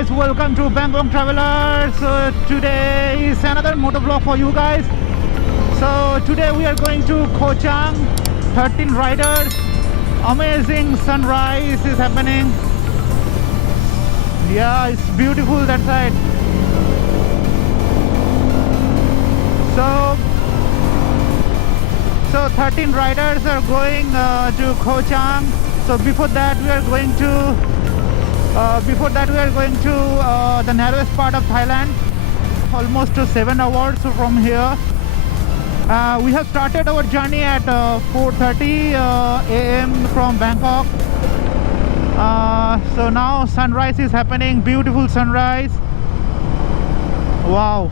guys, welcome to Bangkok Travelers. So today is another moto vlog for you guys. So today we are going to Koh Chang, 13 riders. Amazing sunrise is happening. Yeah, it's beautiful that side. So 13 riders are going to Koh Chang. So before that we are going to the narrowest part of Thailand, almost 7 hours from here. We have started our journey at 4:30 a.m. from Bangkok. So now sunrise is happening, beautiful sunrise. Wow.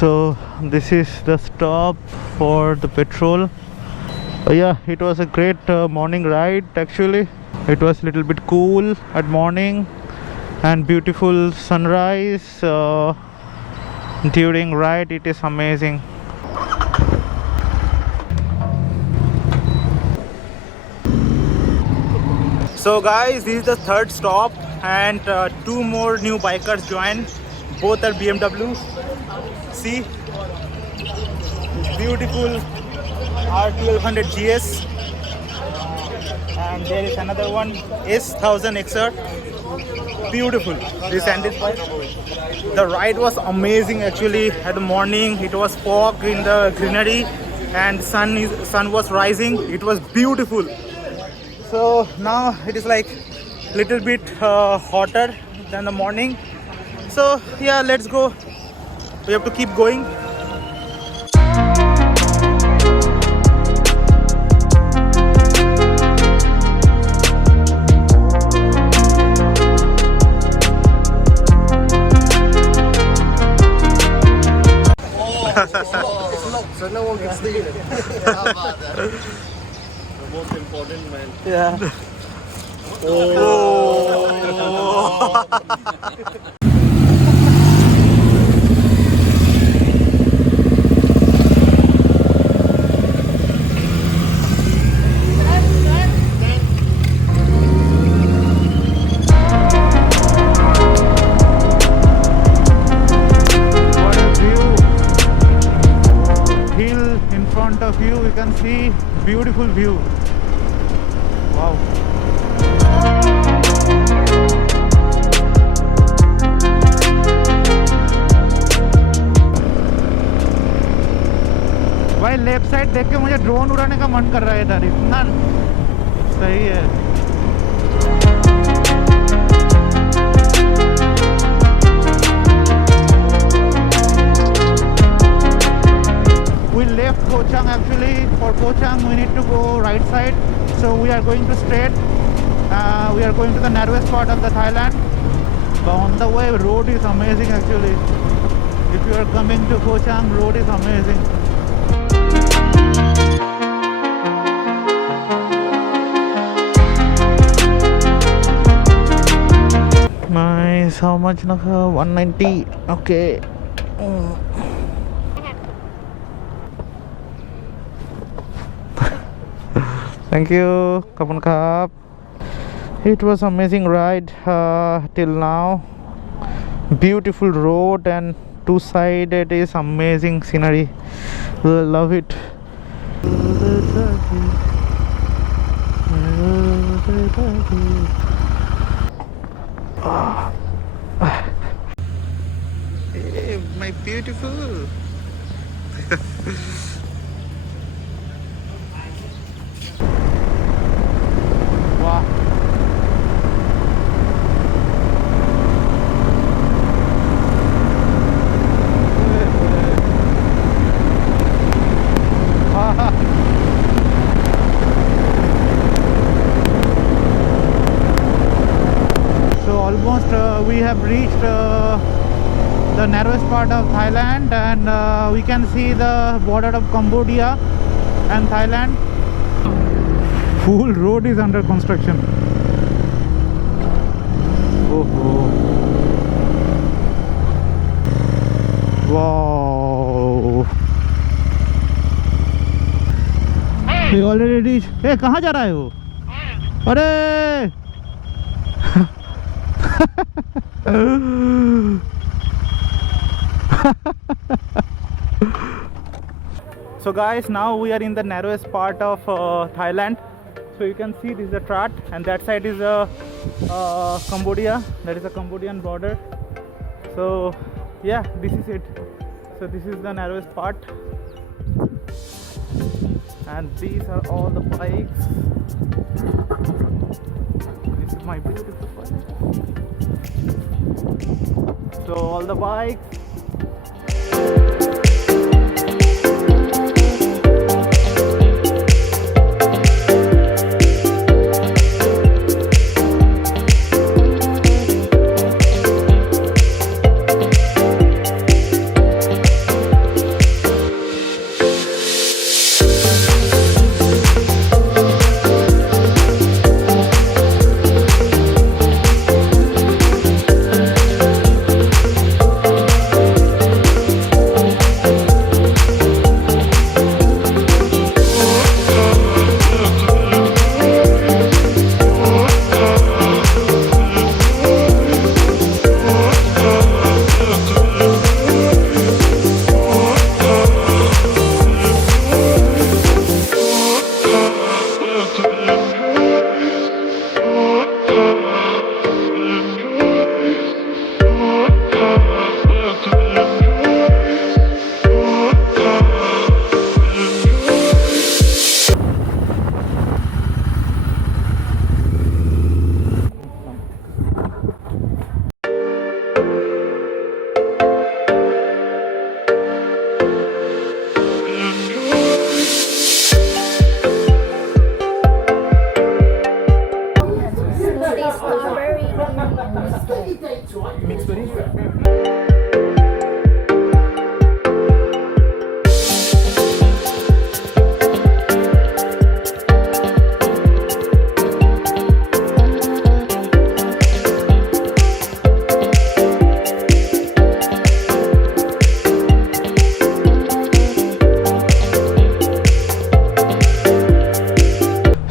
So this is the stop for the petrol. Yeah, it was a great morning ride actually. It was a little bit cool at morning and beautiful sunrise during ride. It is amazing. So guys, this is the third stop and two more new bikers joined. Both are BMW. See, beautiful R1200 GS, and there is another one S1000 XR. Beautiful. This ended by. The ride was amazing actually. At the morning, it was fog in the greenery, and sun was rising. It was beautiful. So now it is like little bit hotter than the morning. So yeah, let's go. We have to keep going. So no one can steal it. Yeah, how about that? The most important man. Yeah. Of you, we can see beautiful view. Wow. भाई left side देख के मुझे drone उड़ाने का मन कर रहा है इधर, इतना सही है. We left Koh Chang actually. For Koh Chang we need to go right side, so we are going to straight. We are going to the narrowest part of the Thailand. But on the way, road is amazing actually. If you are coming to Koh Chang, road is amazing. Nice. How much now? 190. Okay. Thank you. ขอบคุณครับ It was amazing ride till now. Beautiful road and two side it is amazing scenery. Love it. Hey, my beautiful. Wow. the narrowest part of Thailand, and we can see the border of Cambodia and Thailand. Full road is under construction. Oh, wow. We already reached. Hey, कहाँ जा रहा है वो? अरे! So guys, now we are in the narrowest part of Thailand. So you can see this is a Trat, and that side is Cambodia. That is a Cambodian border. So yeah, this is it. So this is the narrowest part, and these are all the bikes. This is my beautiful bike. So all the bikes.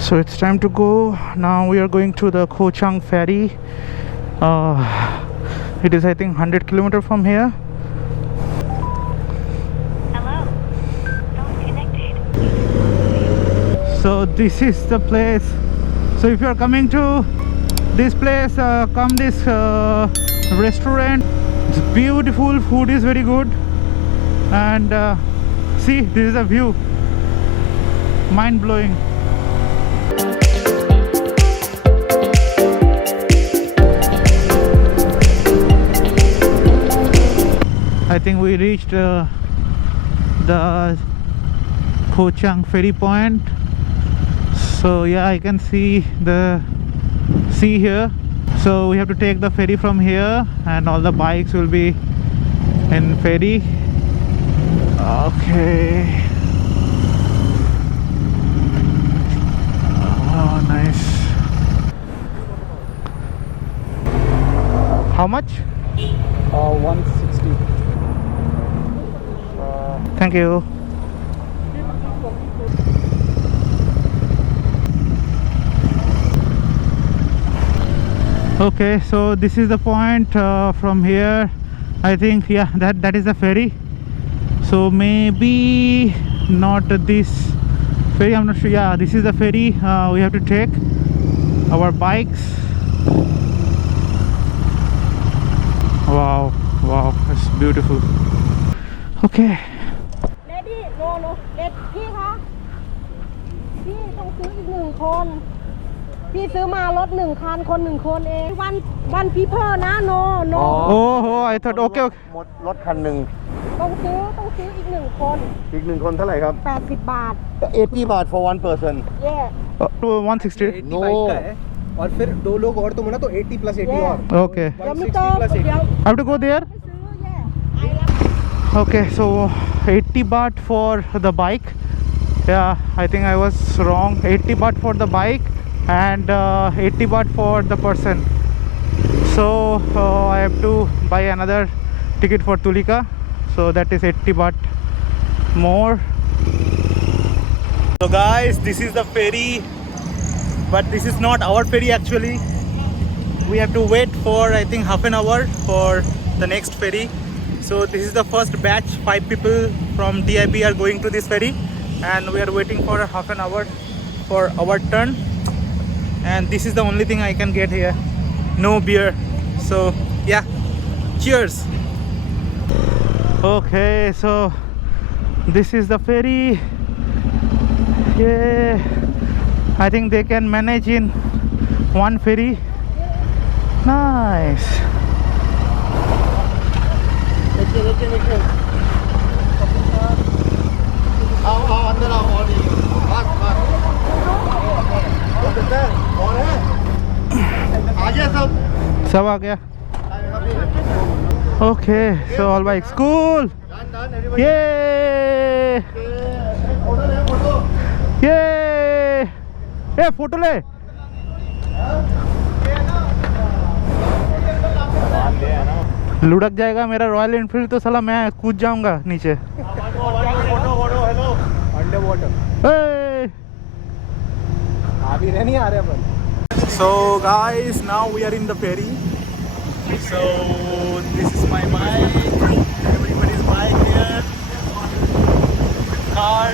So it's time to go. Now we are going to the Koh Chang ferry. It is, I think, 100 kilometers from here. Hello. Phone connected. So this is the place. So if you are coming to this place, come this restaurant. It's beautiful. Food is very good. And see, this is a view. Mind blowing. I think we reached the Koh Chang ferry point. So yeah, I can see the sea here. So we have to take the ferry from here, and all the bikes will be in ferry. Okay. Oh, nice. How much? 160. Thank you. Okay, so this is the point from here. I think, yeah, that is the ferry. So maybe not this ferry, I'm not sure. Yeah, this is the ferry we have to take our bikes. Wow, wow, that's beautiful. Okay. Ready? No. Let พี่คะพี่ต้องซื้ออีก1 คน พี่ซื้อมารถ1 คัน คน 1 คนเอง one people นะ no Oh, I thought, okay. หมดรถคันหนึ่ง ต้องซื้ออีก1 คน อีก1 คนเท่าไหร่ครับ 80 บาท 80 บาท for one person yeah To 160. no और फिर 2 लोग और तुम ना तो 80 + 80 और Okay. เดี๋ยว 160 ไม่ต้อง + 80 เดี๋ยว I have to go there? ไปซื้อ yeah Okay, so 80 baht for the bike. Yeah, I think I was wrong. 80 baht for the bike and 80 baht for the person. So I have to buy another ticket for Tulika. So that is 80 baht more. So guys, this is the ferry, but this is not our ferry actually. We have to wait for I think half an hour for the next ferry. So this is the first batch. 5 people from TIB are going to this ferry, and we are waiting for half an hour for our turn. And this is the only thing I can get here. No beer. So yeah, cheers. Okay, so this is the ferry. Yeah, I think they can manage in one ferry. Nice. सब आ गया. Okay, so all bikes. Cool. Yay! Yay! Hey, photo ले. लुढ़क जाएगा मेरा royal Enfield तो साला मैं कूद जाऊंगा नीचे. So guys, now we are in the ferry. So this is my bike. Everybody's bike here. Car.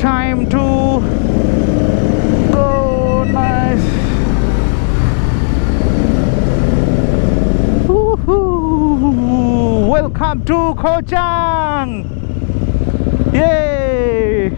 Time to go. Nice. Woohoo. Welcome to Koh Chang. Yay.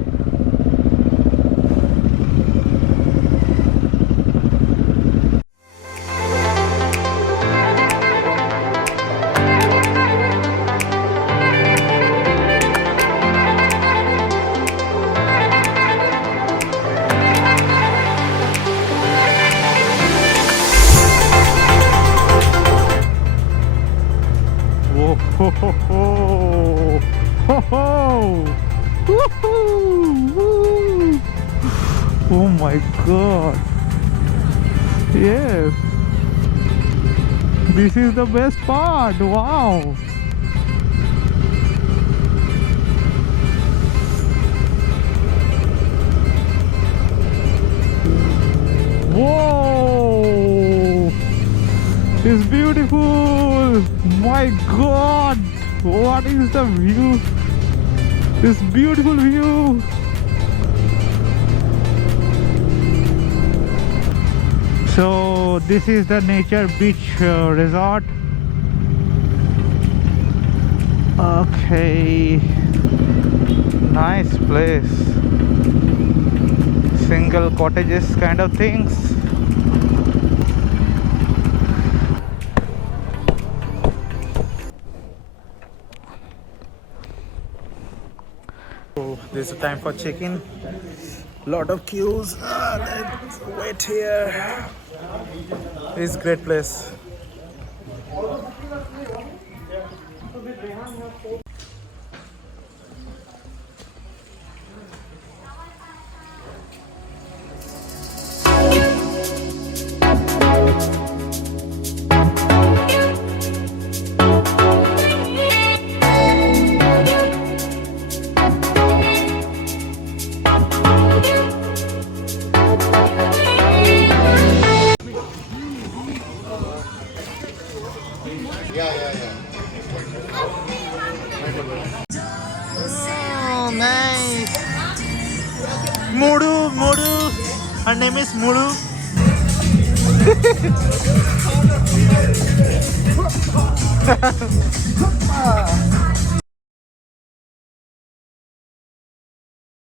Ho ho ho ho ho. Woohoo. Oh my god. Yes, this is the best part. Wow. Whoa, it's beautiful. My god, what is the view? This beautiful view. So this is the nature beach resort. Okay, nice place. Single cottages kind of things. So this is the time for check-in. Lot of queues. Let's wait here. This is a great place. Oh, nice. Muru. Her name is Muru.